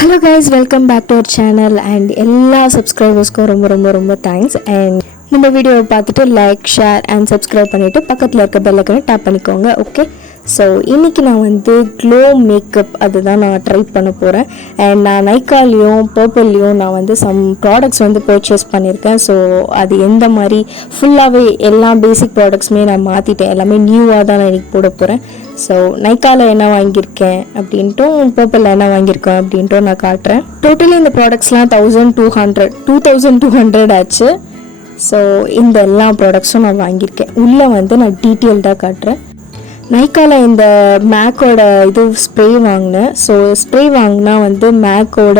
Hello guys, welcome back to our channel and எல்லா சப்ஸ்கிரைபர்ஸ்க்கும் ரொம்ப thanks. And நம்ம வீடியோவை பார்த்துட்டு லைக், ஷேர் அண்ட் சப்ஸ்கிரைப் பண்ணிவிட்டு பக்கத்தில் இருக்க பெல் ஐக்கனை டேப் பண்ணிக்கோங்க. ஓகே, ஸோ இன்றைக்கி நான் வந்து க்ளோ மேக்கப் அதுதான் நான் ட்ரை பண்ண போகிறேன். அண்ட் நான் நைக்காலையும் பர்பிள்லேயும் நான் வந்து சம் ப்ராடக்ட்ஸ் வந்து பர்ச்சேஸ் பண்ணியிருக்கேன். ஸோ அது எந்த மாதிரி ஃபுல்லாகவே எல்லா பேசிக் ப்ராடக்ட்ஸுமே நான் மாற்றிட்டேன். எல்லாமே நியூவாக தான் நான் இன்றைக்கி போட போகிறேன். ஸோ நைக்காவில் என்ன வாங்கியிருக்கேன் அப்படின்ட்டும் பர்பிளில் என்ன வாங்கியிருக்கேன் அப்படின்ட்டும் நான் காட்டுறேன். டோட்டலி இந்த ப்ராடக்ட்ஸ்லாம் 2200 ஆச்சு. ஸோ இந்த எல்லா ப்ராடக்ட்ஸும் நான் வாங்கியிருக்கேன். உள்ளே வந்து நான் டீட்டெயில்டாக காட்டுறேன். நைக்காவில் இந்த மேக்கோட இது ஸ்ப்ரே வாங்கினேன். ஸோ ஸ்ப்ரே வாங்கினா வந்து மேக்கோட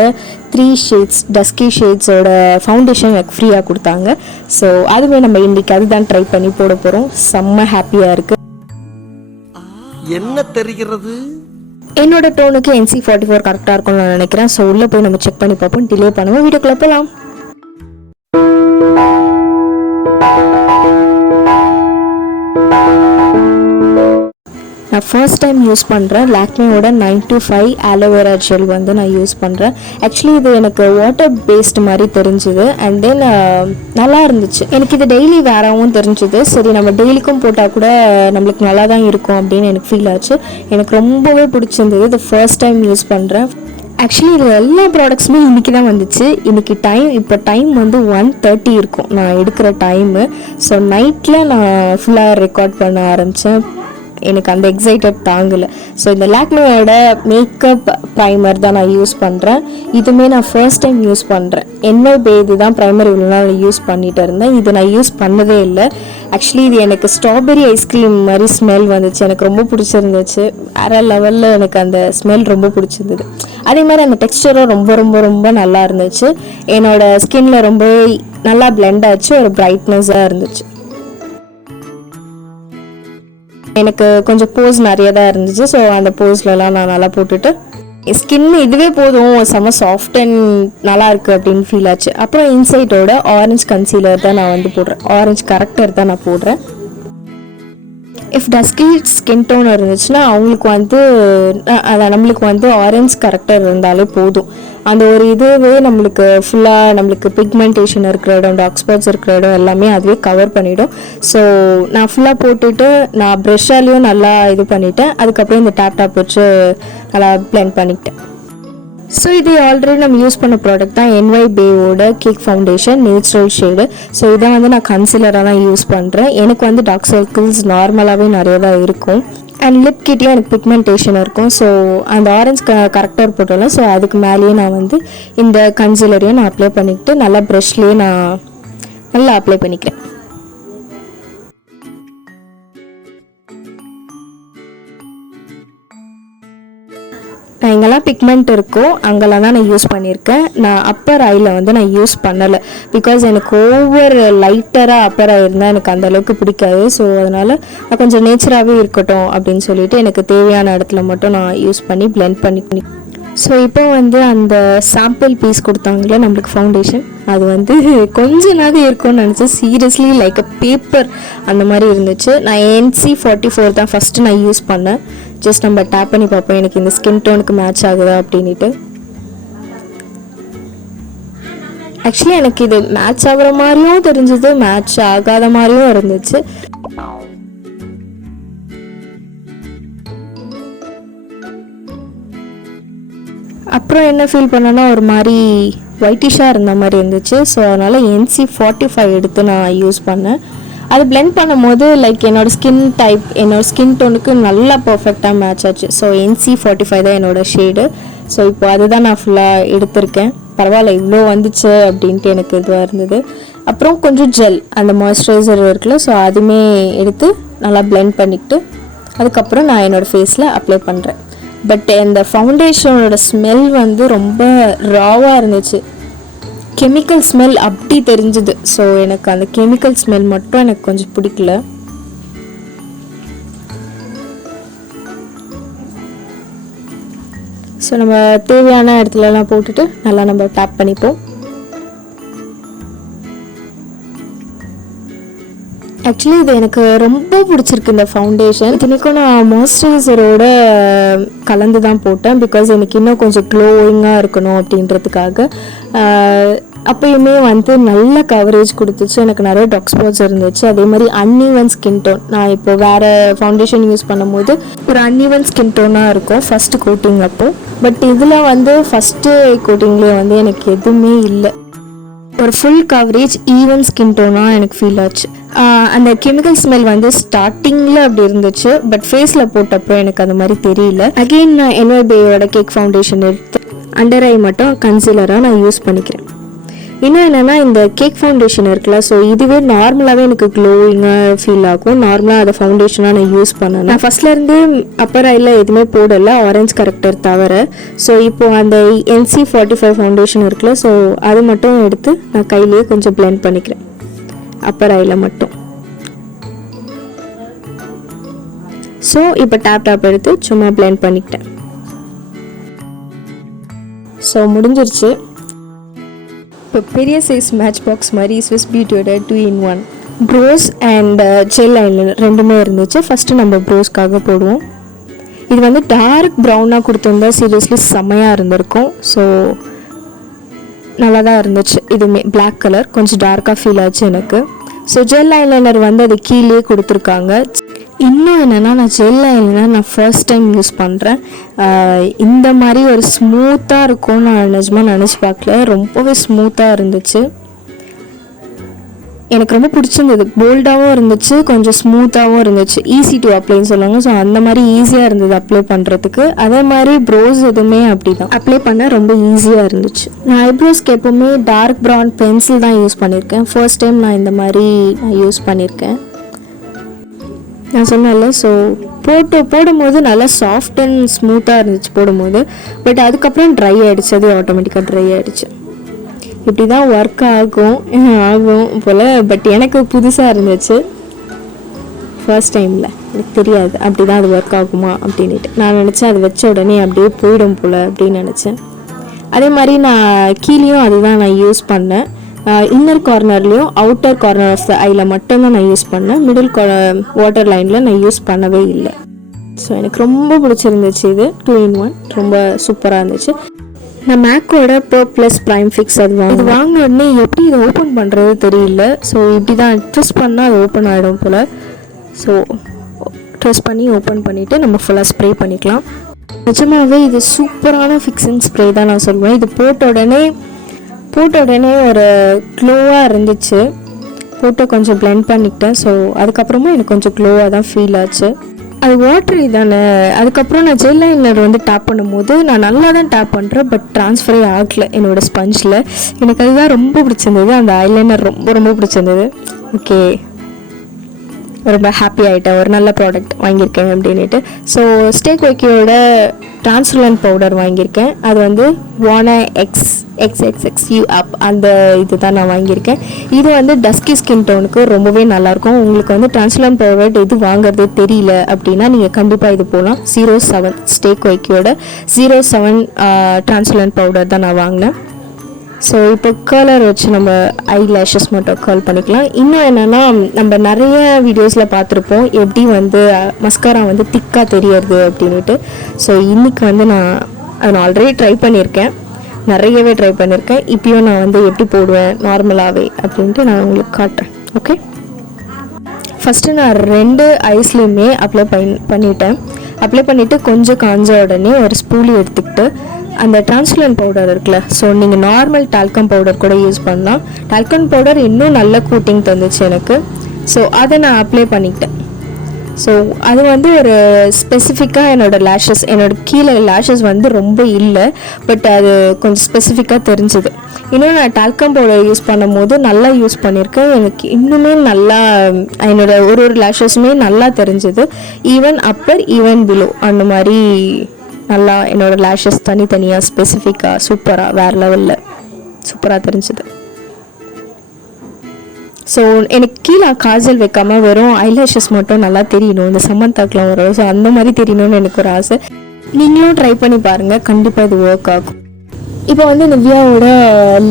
3 ஷேட்ஸ் டஸ்கி ஷேட்ஸோட ஃபவுண்டேஷன் எனக்கு ஃப்ரீயாக கொடுத்தாங்க. ஸோ அதுவே நம்ம இன்றைக்கி அதுதான் ட்ரை பண்ணி போட போகிறோம். செம்ம ஹாப்பியாக இருக்குது. என்ன தெரிகிறது? என்னோட டோனுக்கு NC44 கரெக்டாக இருக்கும்னு நான் நினைக்கிறேன். ஸோ உள்ளே போய் நம்ம செக் பண்ணி பார்ப்போம். டிலே பண்ணுவோம், வீடியோக்குள்ளே போகலாம். நான் ஃபர்ஸ்ட் டைம் யூஸ் பண்ணுறேன் லாக்மேயோட 925 ஆலோவேரா ஜெல் வந்து நான் யூஸ் பண்ணுறேன். ஆக்சுவலி இது எனக்கு வாட்டர் பேஸ்ட் மாதிரி தெரிஞ்சுது. அண்ட் தென் நல்லா இருந்துச்சு. எனக்கு இது டெய்லி வேறாவும் தெரிஞ்சுது. சரி, நம்ம டெய்லிக்கும் போட்டால் கூட நம்மளுக்கு நல்லா தான் இருக்கும் அப்படின்னு எனக்கு ஃபீல் ஆச்சு. எனக்கு ரொம்பவே பிடிச்சிருந்தது. இது ஃபர்ஸ்ட் டைம் யூஸ் பண்ணுறேன். ஆக்சுவலி இது எல்லா ப்ராடக்ட்ஸுமே இன்றைக்கி தான் வந்துச்சு. இன்றைக்கி இப்போ டைம் வந்து 1:30 இருக்கும் நான் எடுக்கிற டைமு. ஸோ நைட்டில் நான் ஃபுல்லாக ரெக்கார்ட் பண்ண ஆரம்பித்தேன். எனக்கு அந்த எக்ஸைட்டட் தாங்கலை. ஸோ இந்த லாக்மேயோட மேக்கப் ப்ரைமர் தான் நான் யூஸ் பண்ணுறேன். இதுவுமே நான் ஃபர்ஸ்ட் டைம் யூஸ் பண்ணுறேன். M.A.C இது தான் ப்ரைமர் இவ்வளோ நாள் யூஸ் பண்ணிகிட்டு இருந்தேன். இது நான் யூஸ் பண்ணதே இல்லை. ஆக்சுவலி இது எனக்கு ஸ்ட்ராபெரி ஐஸ்கிரீம் மாதிரி ஸ்மெல் வந்துச்சு. எனக்கு ரொம்ப பிடிச்சிருந்துச்சு. வேறு லெவலில் எனக்கு அந்த ஸ்மெல் ரொம்ப பிடிச்சிருந்தது. அதே மாதிரி அந்த டெக்ஸ்டரும் ரொம்ப நல்லா இருந்துச்சு. என்னோடய ஸ்கின்ல ரொம்ப நல்லா பிளெண்ட் ஆச்சு. ஒரு பிரைட்னஸாக இருந்துச்சு. எனக்கு கொஞ்சம் போஸ் நிறைய தான் இருந்துச்சு. ஸோ அந்த போஸ்லலாம் நான் நல்லா போட்டுட்டு ஸ்கின் இதுவே போதும், செம்ம சாஃப்ட் அண்ட் நல்லா இருக்குது அப்படின்னு ஃபீல் ஆச்சு. அப்புறம் இன்சைட்டோட ஆரஞ்சு கன்சீலர் தான் நான் வந்து போடுறேன். ஆரஞ்சு கரெக்டர் தான் நான் போடுறேன். இஃப் டஸ்கி ஸ்கின் டோன் இருந்துச்சுன்னா அவங்களுக்கு வந்து நம்மளுக்கு வந்து ஆரஞ்ச் கரெக்டர் இருந்தாலே போதும். அந்த ஒரு இதுவே நம்மளுக்கு ஃபுல்லாக நம்மளுக்கு பிக்மெண்டேஷன் இருக்கிற இடம், டார்க் ஸ்பாட்ஸ் இருக்கிற இடம் எல்லாமே அதுவே கவர் பண்ணிவிடும். ஸோ நான் ஃபுல்லாக போட்டுட்டு நான் ப்ரெஷ்ஷாலேயும் நல்லா இது பண்ணிவிட்டேன். அதுக்கப்புறம் இந்த டேப் வச்சு நல்லா பிளெண்ட் பண்ணிக்கிட்டேன். ஸோ இது ஆல்ரெடி நம்ம யூஸ் பண்ண ப்ராடக்ட் தான் M.A.C cake foundation natural shade. So இதை வந்து நான் கன்சிலராக தான் யூஸ் பண்ணுறேன். எனக்கு வந்து டார்க் சர்க்கிள்ஸ் நார்மலாகவே நிறைய தான் இருக்கும். அண்ட் லிப் கிட்டேயும் எனக்கு பிக்மெண்டேஷன் இருக்கும். ஸோ அந்த ஆரஞ்ச் கரெக்டாக போட்டோம்ல, ஸோ அதுக்கு மேலேயே நான் வந்து இந்த கன்சிலரையும் நான் அப்ளை பண்ணிக்கிட்டு நல்லா ப்ரஷ்லேயே நான் நல்லா அப்ளை பண்ணிக்கிறேன். நான் எங்கெல்லாம் பிக்மெண்ட் இருக்கோ அங்கெல்லாம் தான் நான் யூஸ் பண்ணியிருக்கேன். நான் அப்பர் ஐயில் வந்து நான் யூஸ் பண்ணலை. பிகாஸ் எனக்கு ஓவர் லைட்டராக அப்பர் ஐ இருந்தால் எனக்கு அந்தளவுக்கு பிடிக்காது. ஸோ அதனால் நான் கொஞ்சம் நேச்சராகவே இருக்கட்டும் அப்படின்னு சொல்லிட்டு எனக்கு தேவையான இடத்துல மட்டும் நான் யூஸ் பண்ணி பிளெண்ட் பண்ணி. ஸோ இப்போ வந்து அந்த சாம்பிள் பீஸ் கொடுத்தாங்களே நம்மளுக்கு ஃபவுண்டேஷன், அது வந்து கொஞ்ச நாள் இருக்கும்னு நினச்சேன். சீரியஸ்லி லைக் அ பேப்பர் அந்த மாதிரி இருந்துச்சு. நான் NC44 தான் ஃபஸ்ட்டு நான் யூஸ் பண்ணேன். ஜஸ்ட் நம்ம டேப் பண்ணி பார்ப்போம் எனக்கு இந்த ஸ்கின் டோனுக்கு மேட்ச் ஆகுதா அப்படின்ட்டு. ஆக்சுவலி எனக்கு இது மேட்ச் ஆகிற மாதிரியும் தெரிஞ்சது, மேட்ச் ஆகாத மாதிரியும் இருந்துச்சு. அப்புறம் என்ன ஃபீல் பண்ணேன்னா ஒரு மாதிரி ஒயிட்டிஷாக இருந்த மாதிரி இருந்துச்சு. ஸோ அதனால் NC45 எடுத்து நான் யூஸ் பண்ணேன். அது பிளெண்ட் பண்ணும் போது லைக் என்னோடய ஸ்கின் டைப், என்னோடய ஸ்கின் டோனுக்கு நல்லா பர்ஃபெக்டாக மேட்ச் ஆச்சு. ஸோ NC45 தான் என்னோடய ஷேடு. ஸோ இப்போ அதுதான் நான் ஃபுல்லாக எடுத்திருக்கேன். பரவாயில்ல, இவ்வளோ வந்துச்சு அப்படின்ட்டு எனக்கு இதுவாக இருந்தது. அப்புறம் கொஞ்சம் ஜெல், அந்த மாய்ஸ்சரைசர் இருக்குல்ல, ஸோ அதுவுமே எடுத்து நல்லா பிளெண்ட் பண்ணிக்கிட்டு அதுக்கப்புறம் நான் என்னோடய ஃபேஸில் அப்ளை பண்ணுறேன். பட் இந்த ஃபவுண்டேஷனோட ஸ்மெல் வந்து ரொம்ப ராவாக இருந்துச்சு. கெமிக்கல் ஸ்மெல் அப்படி தெரிஞ்சுது. ஸோ எனக்கு அந்த கெமிக்கல் ஸ்மெல் மட்டும் எனக்கு கொஞ்சம் பிடிக்கல. ஸோ நம்ம தேவையான இடத்துலலாம் போட்டுட்டு நல்லா நம்ம டேப் பண்ணிப்போம். ஆக்சுவலி இது எனக்கு ரொம்ப பிடிச்சிருக்கு இந்த ஃபவுண்டேஷன். இன்றைக்கும் நான் மாய்ஸ்சரைசரோட கலந்து தான் போட்டேன், பிகாஸ் எனக்கு இன்னும் கொஞ்சம் க்ளோயிங்காக இருக்கணும் அப்படின்றதுக்காக. அப்பயுமே வந்து நல்ல கவரேஜ் கொடுத்துச்சு, எனக்கு நிறைய டார்க் ஸ்பாட்ஸ் இருந்துச்சு. அதே மாதிரி அன்ஈவன் ஸ்கின் டோன், நான் இப்போ வேறு ஃபவுண்டேஷன் யூஸ் பண்ணும்போது ஒரு அன்ஈவன் ஸ்கின் டோனாக இருக்கும் ஃபஸ்ட்டு கோட்டிங் அப்போது. பட் இதில் வந்து ஃபஸ்ட்டு கோட்டிங்லேயே வந்து எனக்கு எதுவுமே இல்லை, ஒரு ஃபுல் கவரேஜ் ஈவன் ஸ்கின் டோனாக எனக்கு ஃபீல் ஆச்சு. அந்த கெமிக்கல் ஸ்மெல் வந்து ஸ்டார்டிங்கில் அப்படி இருந்துச்சு, பட் ஃபேஸில் போட்டப்போ எனக்கு அந்த மாதிரி தெரியல. அகெயின் நான் M.A.C கேக் ஃபவுண்டேஷன் எடுத்து அண்டர் ஐ மட்டும் கன்சீலராக நான் யூஸ் பண்ணிக்கிறேன். இன்னும் என்னென்னா இந்த கேக் ஃபவுண்டேஷன் இருக்குல்ல, ஸோ இதுவே நார்மலாகவே எனக்கு க்ளோயிங்காக ஃபீல் ஆகும். நார்மலாக அதை ஃபவுண்டேஷனாக நான் யூஸ் பண்ணேன். நான் ஃபஸ்ட்லேருந்து அப்பர் ஐயில் எதுவுமே போடலை, ஆரஞ்ச் கரெக்டர் தவிர. ஸோ இப்போது அந்த NC45 ஃபவுண்டேஷன் இருக்குல்ல, ஸோ அது மட்டும் எடுத்து நான் கையிலேயே கொஞ்சம் பிளெண்ட் பண்ணிக்கிறேன் அப்பர் ஐயில் மட்டும். ஸோ இப்போ டேப் எடுத்து சும்மா பிளெண்ட் பண்ணிக்கிட்டேன். ஸோ முடிஞ்சிருச்சு. இப்போ பெரிய சைஸ் மேட்ச் பாக்ஸ் மாதிரி ஸ்விஸ் பியூட்டியோட 2-in-1 brows and gel eyeliner ரெண்டுமே இருந்துச்சு. ஃபஸ்ட்டு நம்ம ப்ரோஸ்க்காக போடுவோம். இது வந்து டார்க் ப்ரௌனாக கொடுத்துருந்தா சீரியஸ்லி செம்மையாக இருந்திருக்கும். ஸோ நல்லா தான் இருந்துச்சு. இதுவுமே பிளாக் கலர் கொஞ்சம் டார்க்காக ஃபீல் ஆச்சு எனக்கு. ஸோ ஜெல் ஐலைனர் வந்து அது கீழே கொடுத்துருக்காங்க. இன்னும் என்னென்னா நான் ஜெல் ஐலைனர் நான் ஃபர்ஸ்ட் டைம் யூஸ் பண்ணுறேன். இந்த மாதிரி ஒரு ஸ்மூத்தாக இருக்கும்னு நான் நிஜமாக நினச்சி பார்க்கல, ரொம்பவே ஸ்மூத்தாக இருந்துச்சு. எனக்கு ரொம்ப பிடிச்சிருந்தது, போல்டாகவும் இருந்துச்சு, கொஞ்சம் ஸ்மூத்தாகவும் இருந்துச்சு. ஈஸி டு அப்ளைன்னு சொல்லுவாங்க, ஸோ அந்த மாதிரி ஈஸியாக இருந்தது அப்ளை பண்ணுறதுக்கு. அதே மாதிரி ப்ரோஸ் எதுவுமே அப்படி தான் அப்ளை பண்ண ரொம்ப ஈஸியாக இருந்துச்சு. நான் ஐப்ரோஸ்க்கு எப்போவுமே டார்க் ப்ரௌன் பென்சில் தான் யூஸ் பண்ணியிருக்கேன். ஃபர்ஸ்ட் டைம் நான் இந்த மாதிரி யூஸ் பண்ணியிருக்கேன். நான் சொன்னேன்ல, ஸோ போடும்போது நல்லா சாஃப்ட் அண்ட் ஸ்மூத்தாக இருந்துச்சு போடும்போது. பட் அதுக்கப்புறம் ட்ரை ஆகிடுச்சு, அது ஆட்டோமேட்டிக்காக ட்ரை ஆகிடுச்சு. இப்படி தான் ஒர்க் ஆகும் போல். பட் எனக்கு புதுசாக இருந்துச்சு ஃபர்ஸ்ட் டைமில், எனக்கு தெரியாது அப்படி தான் அது ஒர்க் ஆகுமா அப்படின்ட்டு. நான் நினச்சேன் அது வச்ச உடனே அப்படியே போயிடும் போல் அப்படின்னு நினச்சேன். அதே மாதிரி நான் கீழேயும் அதுதான் நான் யூஸ் பண்ணேன். இன்னர் கார்னர்லேயும் அவுட்டர் கார்னர் ஆஃப் த ஐயில் மட்டும்தான் நான் யூஸ் பண்ணேன். மிடில் வாட்டர் லைனில் நான் யூஸ் பண்ணவே இல்லை. ஸோ எனக்கு ரொம்ப பிடிச்சிருந்துச்சு. இது 2-in-1 ரொம்ப சூப்பராக இருந்துச்சு. நான் மேக்கோட perp+prime ஃபிக்ஸ் அது வாங்கின உடனே எப்படி இதை ஓப்பன் பண்ணுறது தெரியல. ஸோ இப்படி தான் ட்விஸ்ட் பண்ணால் அது ஓப்பன் ஆகிடும் போல். ஸோ ட்விஸ்ட் பண்ணி ஓப்பன் பண்ணிவிட்டு நம்ம ஃபுல்லாக ஸ்ப்ரே பண்ணிக்கலாம். நிஜமாகவே இது சூப்பரான ஃபிக்ஸிங் ஸ்ப்ரே தான் நான் சொல்லுவேன். இது போட்ட உடனே ஒரு க்ளோவாக இருந்துச்சு. போட்டு கொஞ்சம் பிளெண்ட் பண்ணிக்கிட்டேன். ஸோ அதுக்கப்புறமா எனக்கு கொஞ்சம் க்ளோவாக தான் ஃபீல் ஆச்சு. அது வாட்டரி தானே. அதுக்கப்புறம் நான் ஜெல் லைனர் வந்து டேப் பண்ணும்போது நான் நல்லா தான் டேப் பண்ணுறேன், பட் ட்ரான்ஸ்ஃபரே ஆகலை என்னோடய ஸ்பஞ்சில். எனக்கு அதுதான் ரொம்ப பிடிச்சிருந்தது, அந்த ஐலைனர் ரொம்ப பிடிச்சிருந்தது. ஓகே, ரொம்ப ஹாப்பி ஆகிட்டேன், ஒரு நல்ல ப்ராடக்ட் வாங்கியிருக்கேன் அப்படின்ட்டு. ஸோ Quirkyயோட டிரான்ஸ்பரண்ட் பவுடர் வாங்கியிருக்கேன். அது வந்து XXXU அப் அந்த இது தான் நான் வாங்கியிருக்கேன். இது வந்து டஸ்கி ஸ்கின் டோனுக்கு ரொம்பவே நல்லாயிருக்கும். உங்களுக்கு வந்து டிரான்ஸ்பரண்ட் பவுடர் எது வாங்குறது தெரியல அப்படின்னா நீங்கள் கண்டிப்பாக இது போகலாம். 07 Quirkyயோட 07 டிரான்ஸ்பரண்ட் பவுடர் தான் நான் வாங்கினேன். ஸோ இப்போ கர்லர் வச்சு நம்ம ஐ லேஷஸ் மட்டும் கர்ல் பண்ணிக்கலாம். இன்னும் என்னென்னா, நம்ம நிறைய வீடியோஸில் பார்த்துருப்போம் எப்படி வந்து மஸ்காரா வந்து திக்காக தெரியறது அப்படின்ட்டு. ஸோ இன்றைக்கி வந்து நான் ஆல்ரெடி ட்ரை பண்ணியிருக்கேன், நிறையவே ட்ரை பண்ணியிருக்கேன். இப்போயும் நான் வந்து எப்படி போடுவேன் நார்மலாகவே அப்படின்ட்டு நான் உங்களுக்கு காட்டுறேன். ஓகே, ஃபஸ்ட்டு நான் 2 ஐஸ்லேயுமே அப்ளை பண்ணிவிட்டு கொஞ்சம் காஞ்ச உடனே ஒரு ஸ்பூலி எடுத்துக்கிட்டு அந்த டிரான்ஸ்பரண்ட் பவுடர் இருக்குல்ல, ஸோ நீங்கள் நார்மல் டால்கம் பவுடர் கூட யூஸ் பண்ணலாம். டால்கம் பவுடர் இன்னும் நல்ல கூட்டிங் தந்துச்சு எனக்கு. ஸோ அதை நான் அப்ளை பண்ணிக்கிட்டேன். ஸோ அது வந்து ஒரு ஸ்பெசிஃபிக்காக என்னோட கீழே லேஷஸ் வந்து ரொம்ப இல்லை, பட் அது கொஞ்சம் ஸ்பெசிஃபிக்காக தெரிஞ்சுது. இன்னும் நான் டால்கம் பவுடர் யூஸ் பண்ணும்போது நல்லா யூஸ் பண்ணியிருக்கேன். எனக்கு இன்னுமே நல்லா என்னோட ஒரு லேஷஸுமே நல்லா தெரிஞ்சுது. ஈவன் அப்பர் ஈவன் பிலோ அந்த மாதிரி நல்லா என்னோட லேஷஸ் தனித்தனியாக ஸ்பெசிஃபிக்காக சூப்பராக வேறு லெவலில் சூப்பராக தெரிஞ்சுது. ஸோ எனக்கு கீழே காஜல் வைக்காமல் வெறும் ஐலேஷஸ் மட்டும் நல்லா தெரியணும், இந்த சமந்தாக்கெலாம் வரும். ஸோ அந்த மாதிரி தெரியணும்னு எனக்கு ஒரு ஆசை. நீங்களும் ட்ரை பண்ணி பாருங்கள், கண்டிப்பாக இது ஒர்க் ஆகும். இப்போ வந்து நிவ்யாவோட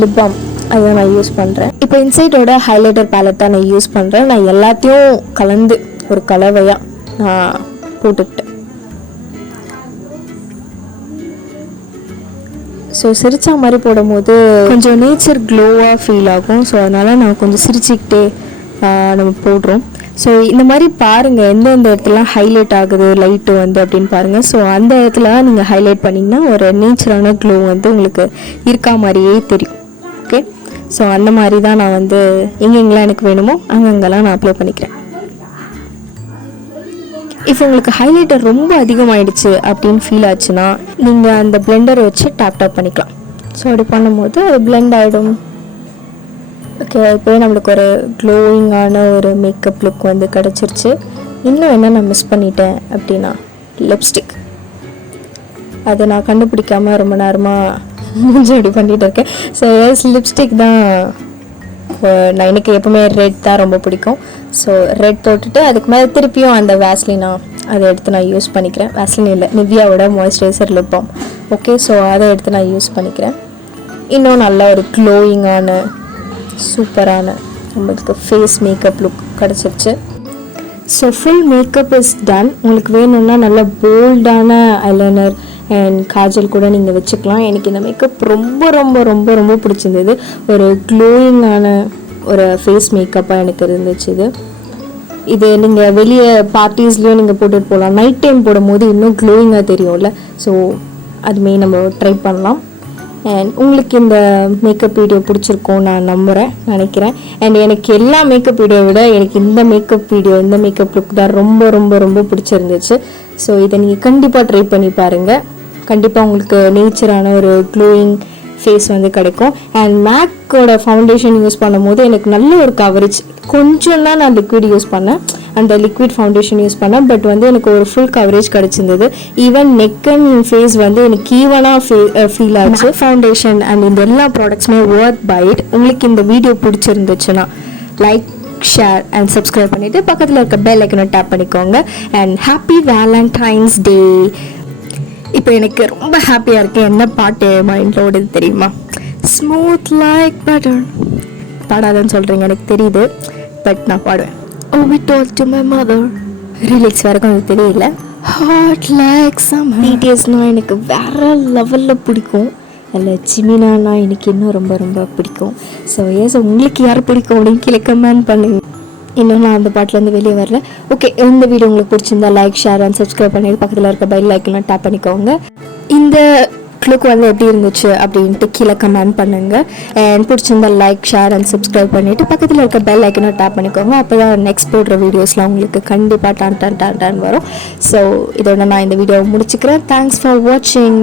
லிப் பாம் அதை நான் யூஸ் பண்ணுறேன். இப்போ இன்சைட்டோட ஹைலைட்டர் பேலட் தான் நான் யூஸ் பண்ணுறேன். நான் எல்லாத்தையும் கலந்து ஒரு கலவையாக நான் போட்டுக்கிட்டேன். ஸோ சிரிச்சா மாதிரி போடும்போது கொஞ்சம் நேச்சர் க்ளோவாக ஃபீல் ஆகும். ஸோ அதனால் நான் கொஞ்சம் சிரிச்சுக்கிட்டே நம்ம போடுறோம். ஸோ இந்த மாதிரி பாருங்கள் எந்தெந்த இடத்துலாம் ஹைலைட் ஆகுது லைட்டு வந்து அப்படின்னு பாருங்கள். ஸோ அந்த இடத்துல நீங்கள் ஹைலைட் பண்ணிங்கன்னா ஒரு நேச்சரான க்ளோ வந்து உங்களுக்கு இருக்கா மாதிரியே தெரியும். ஓகே, ஸோ அந்த மாதிரி தான் நான் வந்து எங்கெங்கெல்லாம் எனக்கு வேணுமோ அங்கங்கெல்லாம் நான் அப்ளை பண்ணிக்கிறேன். இப்போ உங்களுக்கு ஹைலைட்டர் ரொம்ப அதிகமாகிடுச்சு அப்படின்னு ஃபீல் ஆச்சுன்னா நீங்கள் அந்த பிளெண்டரை வச்சு டேப் பண்ணிக்கலாம். ஸோ அப்படி பண்ணும்போது அது பிளெண்ட் ஆகிடும். ஓகே, இப்போ நம்மளுக்கு ஒரு க்ளோயிங்கான ஒரு மேக்கப் லுக் வந்து கிடச்சிருச்சு. இன்னும் என்ன நான் மிஸ் பண்ணிட்டேன் அப்படின்னா லிப்ஸ்டிக். அதை நான் கண்டுபிடிக்காமல் ரொம்ப நேரமாக மூஞ்சி அப்படி பண்ணிகிட்டு இருக்கேன். ஸோ லிப்ஸ்டிக் தான் நான் எனக்கு எப்போவுமே ரெட் தான் ரொம்ப பிடிக்கும். ஸோ ரெட் போட்டுட்டு அதுக்கு மேலே திருப்பியும் அந்த வேஸ்லினா அதை எடுத்து நான் யூஸ் பண்ணிக்கிறேன். வேஸ்லின் இல்லை, நிவ்யாவோட moisturiser lip balm. Okay, so அதை எடுத்து நான் யூஸ் பண்ணிக்கிறேன். இன்னும் நல்ல ஒரு க்ளோயிங்கான சூப்பரான நம்மளுக்கு ஃபேஸ் மேக்கப் லுக் கிடச்சிருச்சு. So full makeup is done. உங்களுக்கு வேணும்னா நல்ல போல்டான ஐலைனர் அண்ட் காஜல் கூட நீங்கள் வச்சுக்கலாம். எனக்கு இந்த மேக்கப் ரொம்ப ரொம்ப ரொம்ப ரொம்ப பிடிச்சிருந்தது. ஒரு க்ளோயிங்கான ஒரு ஃபேஸ் மேக்கப்பாக எனக்கு இருந்துச்சு. இது நீங்கள் வெளியே பார்ட்டிஸ்லேயும் நீங்கள் போட்டுட்டு போகலாம். நைட் டைம் போடும்போது இன்னும் க்ளோயிங்காக தெரியும்ல. ஸோ அதுமே நம்ம ட்ரை பண்ணலாம். அண்ட் உங்களுக்கு இந்த மேக்கப் வீடியோ பிடிச்சிருக்கோம் நான் நினைக்கிறேன். அண்ட் எனக்கு எல்லா மேக்கப் வீடியோ விட எனக்கு இந்த மேக்கப் வீடியோ இந்த மேக்கப் லுக் தான் ரொம்ப ரொம்ப ரொம்ப பிடிச்சிருந்துச்சு. ஸோ இதை நீங்கள் கண்டிப்பாக ட்ரை பண்ணி பாருங்கள். கண்டிப்பாக உங்களுக்கு நேச்சரான ஒரு க்ளோயிங் ஃபேஸ் வந்து கிடைக்கும். அண்ட் மேக்கோட ஃபவுண்டேஷன் யூஸ் பண்ணும்போது எனக்கு நல்ல ஒரு கவரேஜ். கொஞ்சம் தான் நான் லிக்விட் யூஸ் பண்ணேன், அந்த லிக்விட் ஃபவுண்டேஷன் யூஸ் பண்ணேன். பட் வந்து எனக்கு ஒரு ஃபுல் கவரேஜ் கிடச்சிருந்தது. ஈவன் நெக் அண்ட் ஃபேஸ் வந்து எனக்கு ஈவனாக ஃபீல் ஆச்சு. ஃபவுண்டேஷன் அண்ட் இந்த எல்லா ப்ராடக்ட்ஸுமே ஒர்த் பை இட். உங்களுக்கு இந்த வீடியோ பிடிச்சிருந்துச்சுன்னா லைக், ஷேர் அண்ட் சப்ஸ்கிரைப் பண்ணிவிட்டு பக்கத்தில் இருக்க பெல் ஐக்கனை டேப் பண்ணிக்கோங்க. அண்ட் ஹாப்பி வேலண்டைன்ஸ் டே. இப்போ எனக்கு ரொம்ப ஹாப்பியாக இருக்குது. என்ன பாட்டு மைண்டில் ஓடுது தெரியுமா? Smooth like butter. பாடாதன்னு சொல்கிறீங்க எனக்கு தெரியுது, பட் நான் பாடுவேன். Oh, we told to my mother. ரிலிக்ஸ் வரைக்கும் எனக்கு தெரியல. Hot like summer. BTSனா எனக்கு வேறு லெவலில் பிடிக்கும். அதில் ஜிமினானா எனக்கு இன்னும் ரொம்ப ரொம்ப பிடிக்கும். ஸோ எஸ், உங்களுக்கு யார் பிடிக்கும் அப்படின்னு கீழே கமெண்ட் பண்ணுங்க. இன்னும் நான் அந்த பாட்டிலேருந்து வெளியே வரல. ஓகே, இந்த வீடியோ உங்களுக்கு பிடிச்சிருந்தா லைக், ஷேர் அண்ட் சப்ஸ்கிரைப் பண்ணிட்டு பக்கத்தில் இருக்க பெல் ஐக்கனை டேப் பண்ணிக்கோங்க. இந்த லுக் வந்து எப்படி இருந்துச்சு அப்படின்ட்டு கீழே கமெண்ட் பண்ணுங்கள். அண்ட் பிடிச்சிருந்தா லைக், ஷேர் அண்ட் சப்ஸ்கிரைப் பண்ணிவிட்டு பக்கத்தில் இருக்க பெல் ஐக்கனை டேப் பண்ணிக்கோங்க. அப்போ தான் நெக்ஸ்ட் போடுற வீடியோஸ்லாம் உங்களுக்கு கண்டிப்பாக டான் வரும். ஸோ இதோட நான் இந்த வீடியோவை முடிச்சுக்கிறேன். தேங்க்ஸ் ஃபார் வாட்சிங்.